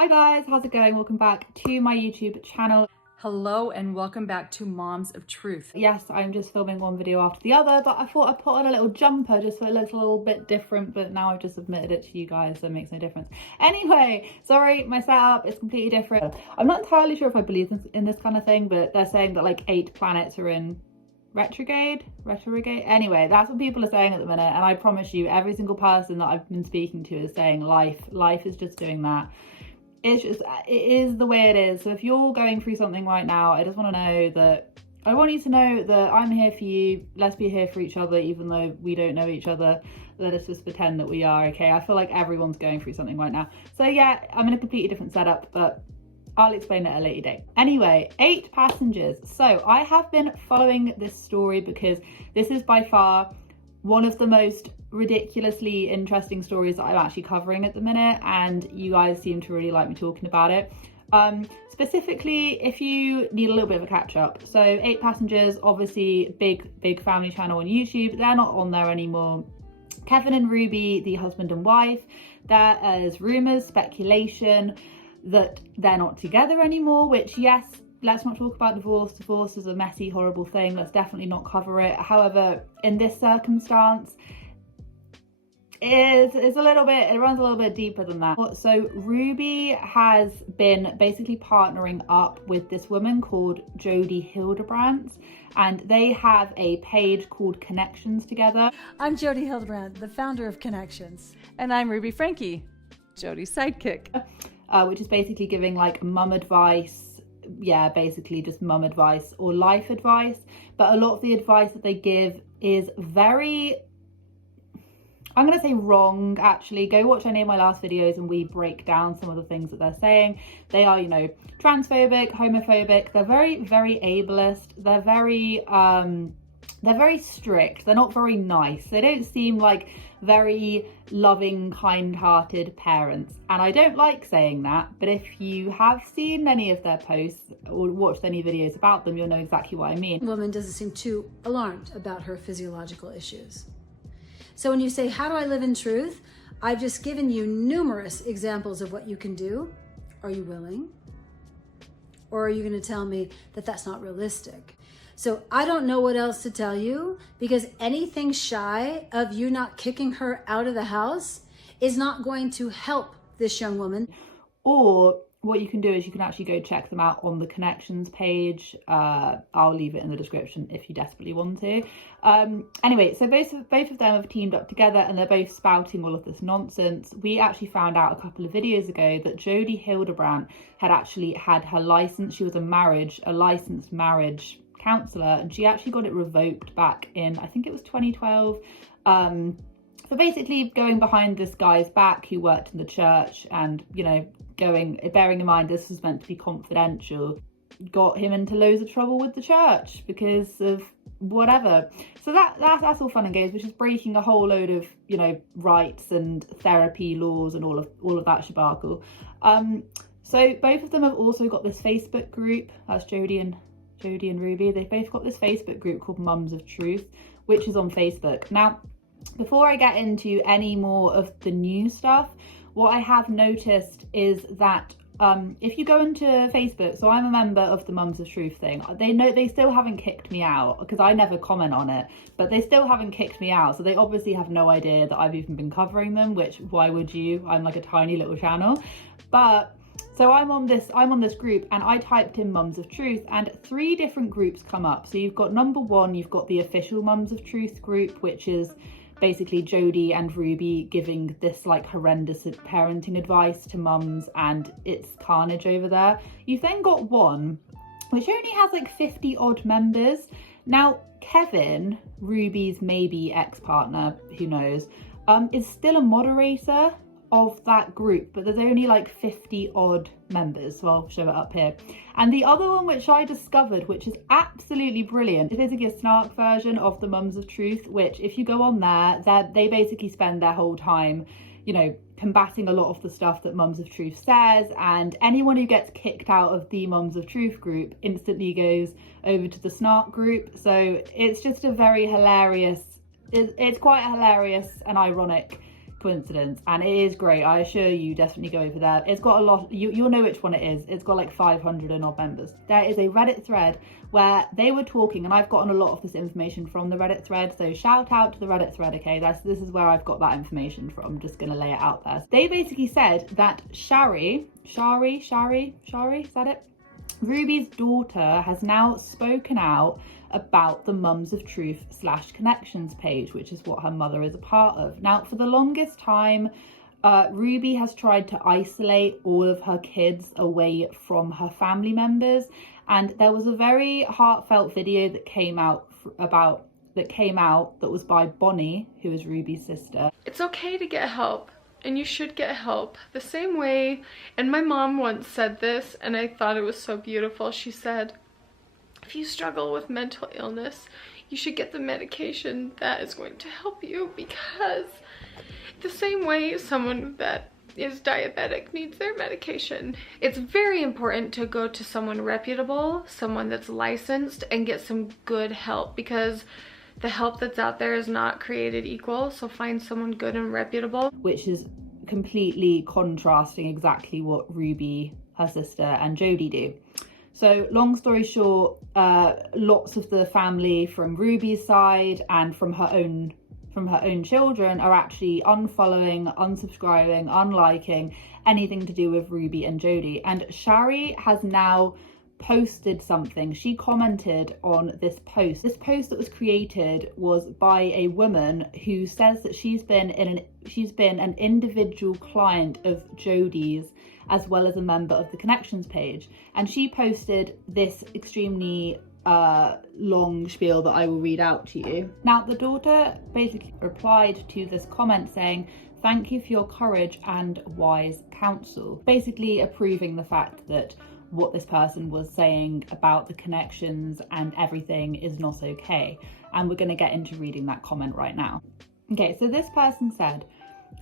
Hi guys, how's it going? Welcome back to my YouTube channel. Hello and welcome back to Moms of Truth. Yes, I'm just filming one video after the other, but I thought I'd put on a little jumper just so it looks a little bit different, but now I've just submitted it to you guys, so it makes no difference. Anyway, sorry, my setup is completely different. I'm not entirely sure if I believe in this kind of thing, but they're saying that like 8 planets are in retrograde. Anyway, that's what people are saying at the minute, and I promise you, every single person that I've been speaking to is saying life is just doing that. It is the way it is. So if you're going through something right now, I want you to know that I'm here for you. Let's be here for each other, even though we don't know each other. Let us just pretend that we are, okay? I feel like everyone's going through something right now. So yeah, I'm in a completely different setup, but I'll explain it at a later date. Anyway, 8 passengers. So I have been following this story because this is by far one of the most ridiculously interesting stories that I'm actually covering at the minute, and you guys seem to really like me talking about it. Specifically, if you need a little bit of a catch up. So 8 passengers, obviously big family channel on YouTube. They're not on there anymore. Kevin and Ruby, the husband and wife, there is rumors, speculation that they're not together anymore, which, yes, let's not talk about divorce. Divorce is a messy, horrible thing. Let's definitely not cover it. However, in this circumstance, it runs a little bit deeper than that. So Ruby has been basically partnering up with this woman called Jody Hildebrandt, and they have a page called Connections together. I'm Jody Hildebrandt, the founder of Connections. And I'm Ruby Frankie, Jody's sidekick. Which is basically giving like mum advice. Yeah, basically just mum advice or life advice. But a lot of the advice that they give is very, I'm going to say wrong, actually. Go watch any of my last videos and we break down some of the things that they're saying. They are, transphobic, homophobic. They're very, very ableist. They're very strict. They're not very nice. They don't seem like very loving, kind-hearted parents. And I don't like saying that, but if you have seen any of their posts or watched any videos about them, you'll know exactly what I mean. The woman doesn't seem too alarmed about her physiological issues. So when you say, how do I live in truth? I've just given you numerous examples of what you can do. Are you willing? Or are you going to tell me that that's not realistic? So I don't know what else to tell you, because anything shy of you not kicking her out of the house is not going to help this young woman. Or what you can do is you can actually go check them out on the Connections page. I'll leave it in the description if you desperately want to. Anyway, so both of them have teamed up together and they're both spouting all of this nonsense. We actually found out a couple of videos ago that Jody Hildebrandt had actually had her license. She was a licensed marriage counsellor, and she actually got it revoked back in, I think it was 2012. So basically going behind this guy's back who worked in the church and, bearing in mind this was meant to be confidential, got him into loads of trouble with the church because of whatever. So that's all fun and games, which is breaking a whole load of, rights and therapy laws and all of that shabarkle. So both of them have also got this Facebook group. That's Jody and Ruby. They've both got this Facebook group called Mums of Truth, which is on Facebook. Now, before I get into any more of the new stuff, what I have noticed is that if you go into Facebook, so I'm a member of the Mums of Truth thing, they still haven't kicked me out because I never comment on it, but they still haven't kicked me out. So they obviously have no idea that I've even been covering them, which why would you? I'm like a tiny little channel. But so I'm on this group and I typed in Mums of Truth and 3 different groups come up. So you've got number 1, you've got the official Mums of Truth group, which is basically Jody and Ruby giving this like horrendous parenting advice to mums, and it's carnage over there. You've then got one which only has like 50 odd members. Now Kevin, Ruby's maybe ex-partner, who knows, is still a moderator of that group, but there's only like 50 odd members, so I'll show it up here. And the other one which I discovered, which is absolutely brilliant, it is a snark version of the Mums of Truth, which if you go on there, they basically spend their whole time, combating a lot of the stuff that Mums of Truth says, and anyone who gets kicked out of the Mums of Truth group instantly goes over to the snark group. So it's just a very hilarious, it's quite a hilarious and ironic coincidence, and it is great. I assure you, definitely go over there. It's got a lot, you'll know which one it is. It's got like 500 and odd members. There is a Reddit thread where they were talking, and I've gotten a lot of this information from the Reddit thread, so shout out to the Reddit thread. Okay, this is where I've got that information from. I'm just gonna lay it out there. They basically said that Shari, is that it? Ruby's daughter has now spoken out about the Mums of Truth / Connections page, which is what her mother is a part of. Now, for the longest time, Ruby has tried to isolate all of her kids away from her family members, and there was a very heartfelt video that came out that was by Bonnie, who is Ruby's sister. It's okay to get help, and you should get help the same way. And my mom once said this, and I thought it was so beautiful. She said, if you struggle with mental illness, you should get the medication that is going to help you, because the same way someone that is diabetic needs their medication, it's very important to go to someone reputable, someone that's licensed, and get some good help, because the help that's out there is not created equal. So find someone good and reputable. Which is completely contrasting exactly what Ruby, her sister, and Jodie do. So long story short, lots of the family from Ruby's side and from her own children are actually unfollowing, unsubscribing, unliking anything to do with Ruby and Jodie. And Shari has now posted something. She commented on this post. This post that was created was by a woman who says that she's been an individual client of Jodie's, as well as a member of the Connections page, and she posted this extremely long spiel that I will read out to you. Now, the daughter basically replied to this comment saying, "Thank you for your courage and wise counsel," basically approving the fact that what this person was saying about the Connections and everything is not okay. And we're going to get into reading that comment right now. Okay, so this person said,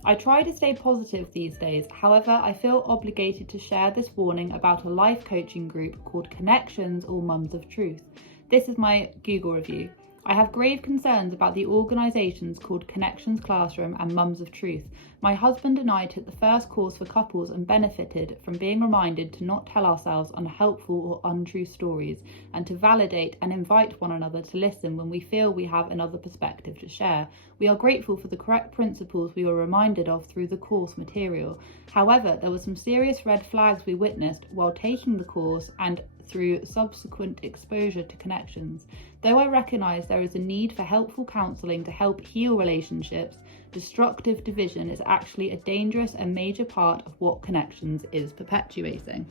"I try to stay positive these days. However, I feel obligated to share this warning about a life coaching group called Connections or Mums of Truth. This is my Google review. I have grave concerns about the organisations called Connections Classroom and Mums of Truth. My husband and I took the first course for couples and benefited from being reminded to not tell ourselves unhelpful or untrue stories, and to validate and invite one another to listen when we feel we have another perspective to share. We are grateful for the correct principles we were reminded of through the course material. However, there were some serious red flags we witnessed while taking the course and through subsequent exposure to Connections. Though I recognise there is a need for helpful counselling to help heal relationships, destructive division is actually a dangerous and major part of what Connections is perpetuating."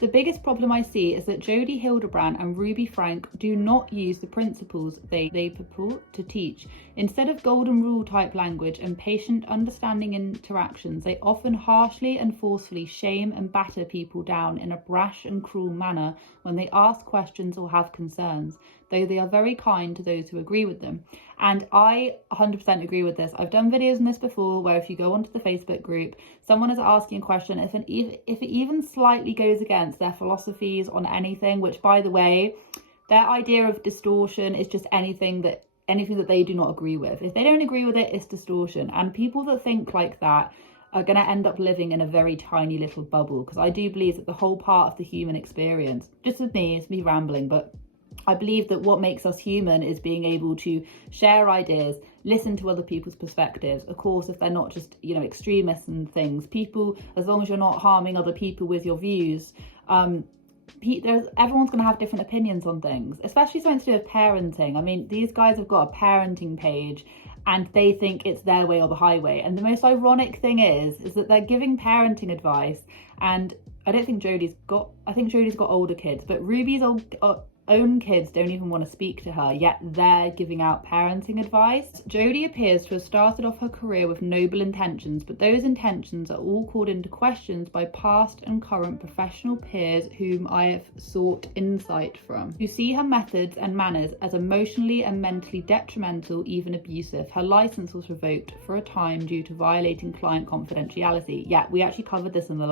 The biggest problem I see is that Jodie Hildebrand and Ruby Frank do not use the principles they purport to teach. Instead of golden rule type language and patient understanding interactions, they often harshly and forcefully shame and batter people down in a brash and cruel manner when they ask questions or have concerns, though they are very kind to those who agree with them. And I 100% agree with this. I've done videos on this before where if you go onto the Facebook group, someone is asking a question, if it even slightly goes against their philosophies on anything, which, by the way, their idea of distortion is just anything that they do not agree with. If they don't agree with it, it's distortion. And people that think like that are going to end up living in a very tiny little bubble, because I do believe that the whole part of the human experience, just with me, it's me rambling, but I believe that what makes us human is being able to share ideas, listen to other people's perspectives. Of course, if they're not just, extremists and things, people, as long as you're not harming other people with your views, everyone's going to have different opinions on things, especially something to do with parenting. I mean, these guys have got a parenting page and they think it's their way or the highway. And the most ironic thing is that they're giving parenting advice, and I think Jodie's got older kids, but Ruby's own kids don't even want to speak to her, yet they're giving out parenting advice. Jodie appears to have started off her career with noble intentions, but those intentions are all called into questions by past and current professional peers whom I have sought insight from, who see her methods and manners as emotionally and mentally detrimental, even abusive. Her license was revoked for a time due to violating client confidentiality. Yeah, we actually covered this in my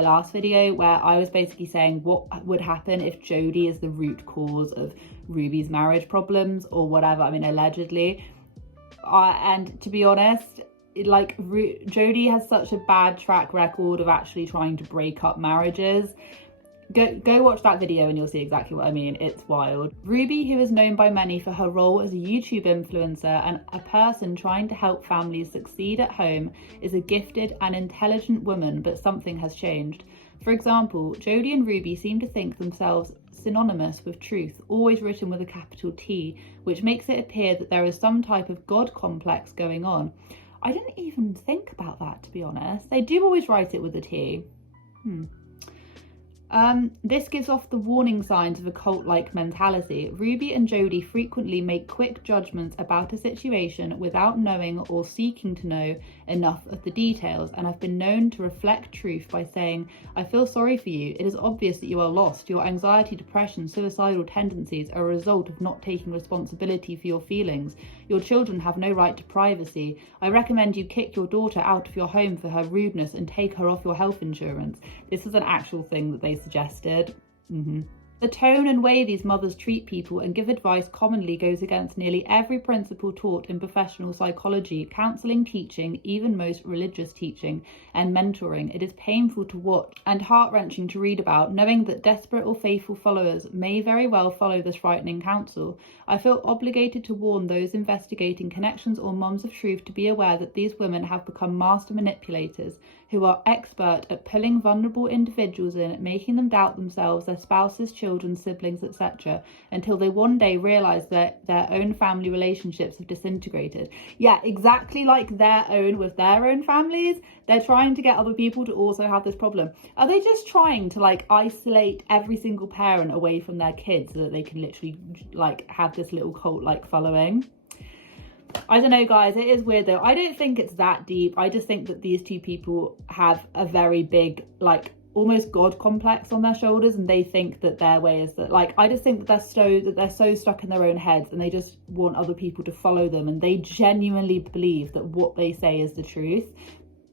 last video, where I was basically saying what would happen if Jodie is the root cause of Ruby's marriage problems or whatever. I mean, allegedly. And to be honest, like, Jodie has such a bad track record of actually trying to break up marriages. Go watch that video and you'll see exactly what I mean. It's wild. Ruby, who is known by many for her role as a YouTube influencer and a person trying to help families succeed at home, is a gifted and intelligent woman, but something has changed. For example, Jodie and Ruby seem to think themselves synonymous with truth, always written with a capital T, which makes it appear that there is some type of God complex going on. I didn't even think about that, to be honest. They do always write it with a T. This gives off the warning signs of a cult-like mentality. Ruby and Jodie frequently make quick judgments about a situation without knowing or seeking to know enough of the details, and have been known to reflect truth by saying, "I feel sorry for you. It is obvious that you are lost. Your anxiety, depression, suicidal tendencies are a result of not taking responsibility for your feelings. Your children have no right to privacy. I recommend you kick your daughter out of your home for her rudeness and take her off your health insurance." This is an actual thing that they suggested. The tone and way these mothers treat people and give advice commonly goes against nearly every principle taught in professional psychology, counselling, teaching, even most religious teaching and mentoring. It is painful to watch and heart-wrenching to read about, knowing that desperate or faithful followers may very well follow this frightening counsel. I feel obligated to warn those investigating Connections or Moms of Truth to be aware that these women have become master manipulators who are expert at pulling vulnerable individuals in, making them doubt themselves, their spouses, children, siblings, etc., until they one day realise that their own family relationships have disintegrated. Yeah, exactly like their own with their own families. They're trying to get other people to also have this problem. Are they just trying to like isolate every single parent away from their kids so that they can literally like have this little cult like following? I don't know, guys. It is weird though. I don't think it's that deep. I just think that these two people have a very big, like, almost God complex on their shoulders, and they think that their way is that, like, I just think that they're so stuck in their own heads, and they just want other people to follow them, and they genuinely believe that what they say is the truth.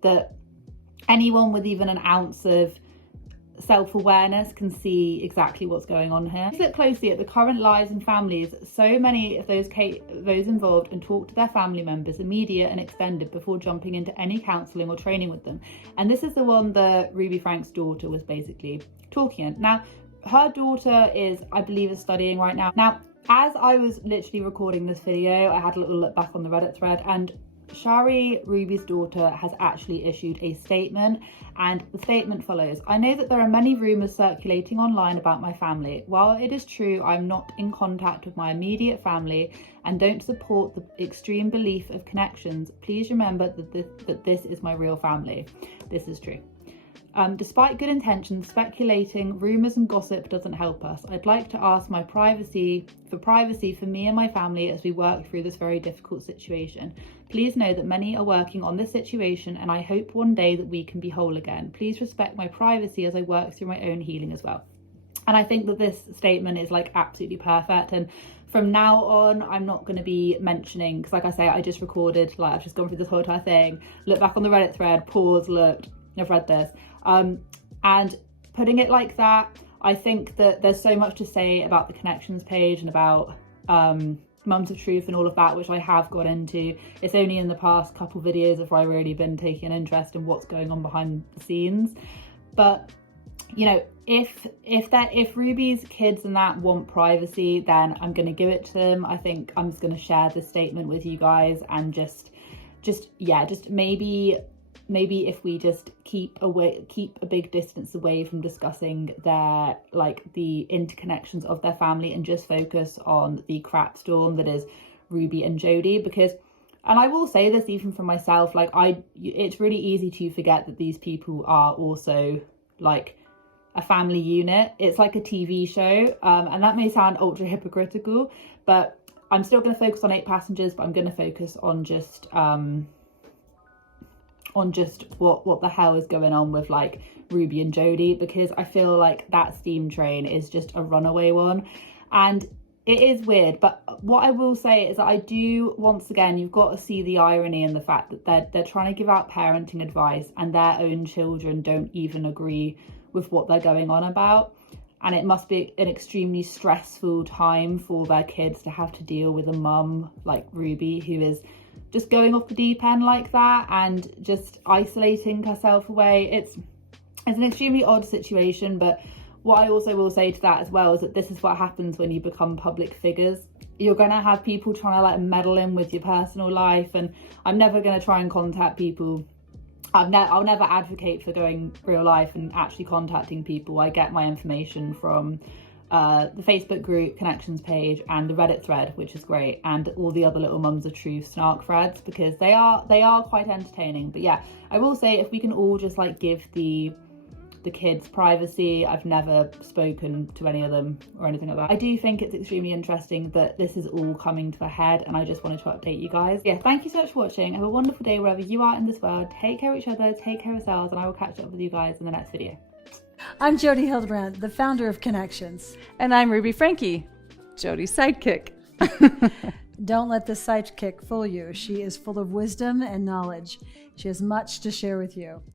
That anyone with even an ounce of self-awareness can see exactly what's going on here. Look closely at the current lives and families. So many of those involved, and talk to their family members, immediate and extended, before jumping into any counselling or training with them. And this is the one that Ruby Frank's daughter was basically talking in. Now, her daughter is, I believe, is studying right now. Now, as I was literally recording this video, I had a little look back on the Reddit thread, and Shari, Ruby's daughter, has actually issued a statement, and the statement follows: "I know that there are many rumours circulating online about my family. While it is true I'm not in contact with my immediate family and don't support the extreme belief of Connections, please remember that this is my real family." This is true. Despite good intentions, speculating, rumours and gossip doesn't help us. I'd like to ask for privacy for me and my family as we work through this very difficult situation. Please know that many are working on this situation, and I hope one day that we can be whole again. Please respect my privacy as I work through my own healing as well. And I think that this statement is like absolutely perfect. And from now on, I'm not going to be mentioning, because like I say, I just recorded, like I've just gone through this whole entire thing, looked back on the Reddit thread, paused, looked, I've read this. And putting it like that, I think that there's so much to say about the Connections page and about Mums of Truth and all of that, which I have got into. It's only in the past couple videos have I really been taking an interest in what's going on behind the scenes. But you know, if Ruby's kids and that want privacy, then I'm going to give it to them. I think I'm just going to share this statement with you guys, and just maybe if we just keep a big distance away from discussing their, like, the interconnections of their family, and just focus on the crap storm that is Ruby and Jodie. Because, and I will say this even for myself, like, it's really easy to forget that these people are also like a family unit. It's like a TV show, and that may sound ultra hypocritical, but I'm still going to focus on 8 Passengers, but I'm going to focus on just what the hell is going on with like Ruby and Jodie, because I feel like that steam train is just a runaway one, and it is weird. But what I will say is that I do, once again, you've got to see the irony in the fact that they're trying to give out parenting advice, and their own children don't even agree with what they're going on about. and it must be an extremely stressful time for their kids to have to deal with a mum like Ruby, who is just going off the deep end like that and just isolating herself away. It's an extremely odd situation, but what I also will say to that as well is that this is what happens when you become public figures. You're going to have people trying to like meddle in with your personal life, and I'm never going to try and contact people. I'll never advocate for going real life and actually contacting people. I get my information from the Facebook group connections page and the Reddit thread, which is great, and all the other little mums of truth snark threads, because they are quite entertaining. But yeah, I will say, if we can all just like give the kids privacy. I've never spoken to any of them or anything like that. I do think it's extremely interesting that this is all coming to a head, and I just wanted to update you guys. Yeah, thank you so much for watching. Have a wonderful day wherever you are in this world. Take care of each other, take care of yourselves, and I will catch up with you guys in the next video. I'm Jody Hildebrandt, the founder of Connections. And I'm Ruby Frankie, Jody's sidekick. Don't let this sidekick fool you. She is full of wisdom and knowledge. She has much to share with you.